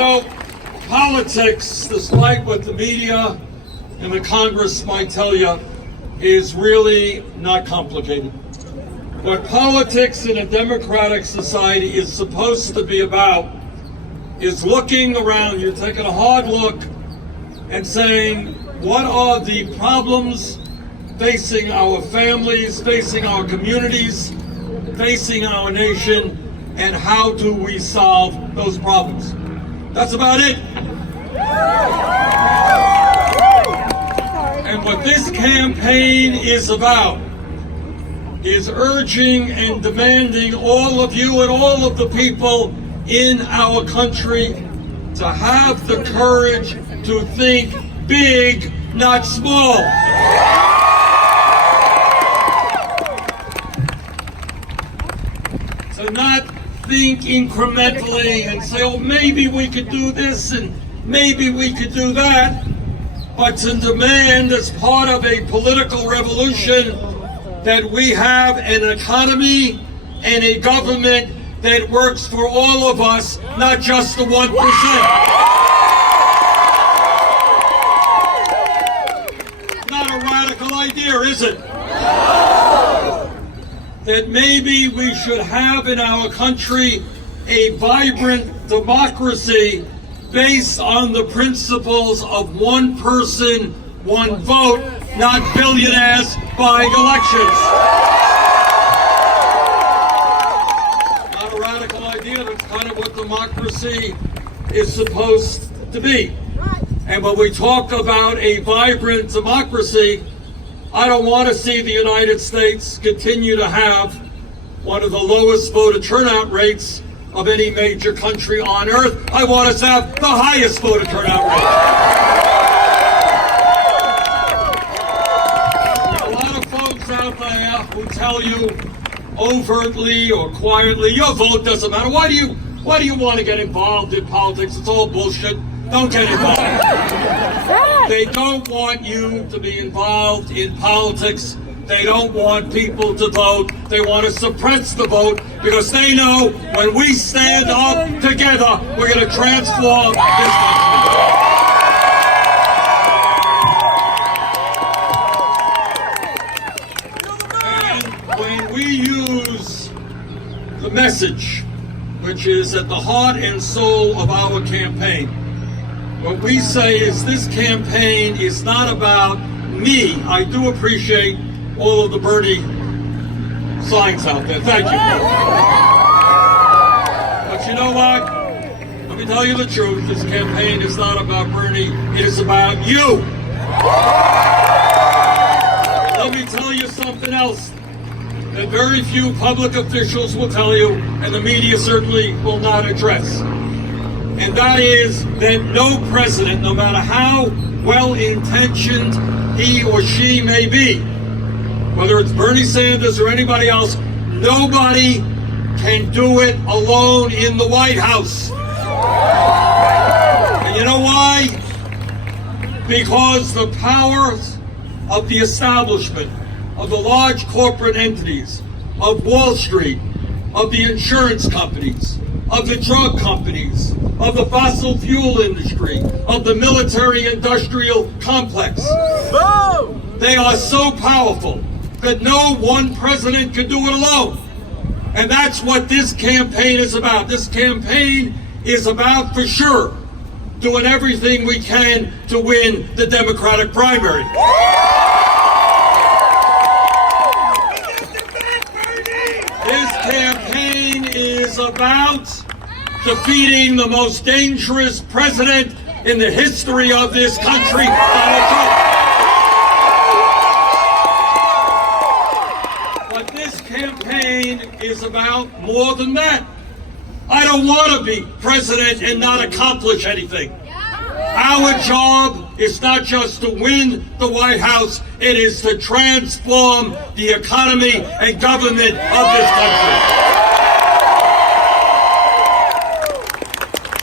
know, politics, despite what the media and the Congress might tell you, is really not complicated. What politics in a democratic society is supposed to be about is looking around you, taking a hard look and saying, what are the problems facing our families, facing our communities, facing our nation, and how do we solve those problems? That's about it. And what this campaign is about is urging and demanding all of you and all of the people in our country to have the courage to think big, not small. To not think incrementally and say, oh, maybe we could do this and maybe we could do that, but to demand as part of a political revolution that we have an economy and a government that works for all of us, not just the 1%. Not a radical idea, is it? That maybe we should have in our country a vibrant democracy based on the principles of one person, one vote, not billionaires buying elections. Not a radical idea, that's kind of what democracy is supposed to be. And when we talk about a vibrant democracy, I don't want to see the United States continue to have one of the lowest voter turnout rates of any major country on earth. I want us to have the highest voter turnout rate. There are a lot of folks out there who tell you overtly or quietly, your vote doesn't matter. Why do you want to get involved in politics? It's all bullshit. Don't get involved. They don't want you to be involved in politics. They don't want people to vote. They want to suppress the vote because they know when we stand up together, we're going to transform this country. And when we use the message, which is at the heart and soul of our campaign, what we say is this campaign is not about me. I do appreciate all of the Bernie signs out there. Thank you. But you know what? Let me tell you the truth. This campaign is not about Bernie. It is about you. Let me tell you something else that very few public officials will tell you, and the media certainly will not address. And that is that no president, no matter how well-intentioned he or she may be, whether it's Bernie Sanders or anybody else, nobody can do it alone in the White House. And you know why? Because the powers of the establishment, of the large corporate entities, of Wall Street, of the insurance companies, of the drug companies, of the fossil fuel industry, of the military-industrial complex. They are so powerful that no one president can do it alone. And that's what this campaign is about. This campaign is about, for sure, doing everything we can to win the Democratic primary. This campaign is about defeating the most dangerous president in the history of this country, Donald Trump. But this campaign is about more than that. I don't want to be president and not accomplish anything. Our job is not just to win the White House, it is to transform the economy and government of this country.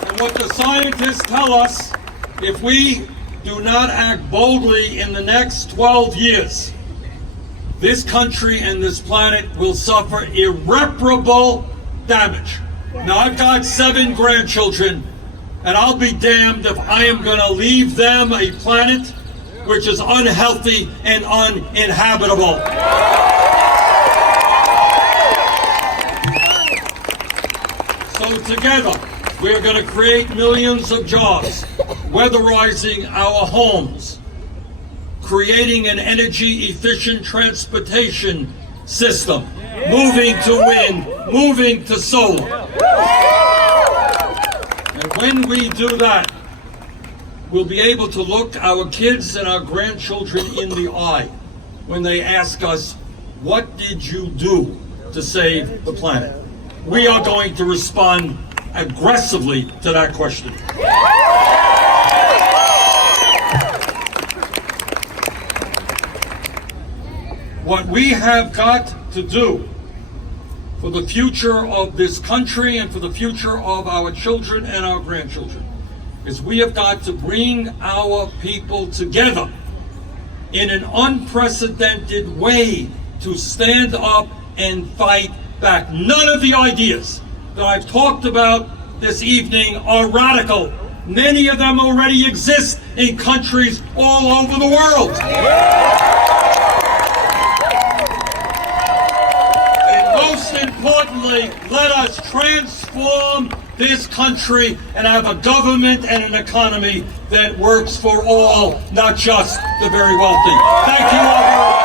And what the scientists tell us, if we do not act boldly in the next 12 years, this country and this planet will suffer irreparable damage. Now, I've got 7 grandchildren, And I'll be damned if I am going to leave them a planet which is unhealthy and uninhabitable. So together, we're going to create millions of jobs, weatherizing our homes, creating an energy-efficient transportation system, moving to wind, moving to solar. And when we do that, we'll be able to look our kids and our grandchildren in the eye when they ask us, what did you do to save the planet? We are going to respond aggressively to that question. What we have got to do for the future of this country and for the future of our children and our grandchildren is we have got to bring our people together in an unprecedented way to stand up and fight back. None of the ideas that I've talked about this evening are radical. Many of them already exist in countries all over the world. Most importantly, let us transform this country and have a government and an economy that works for all, not just the very wealthy. Thank you all very much.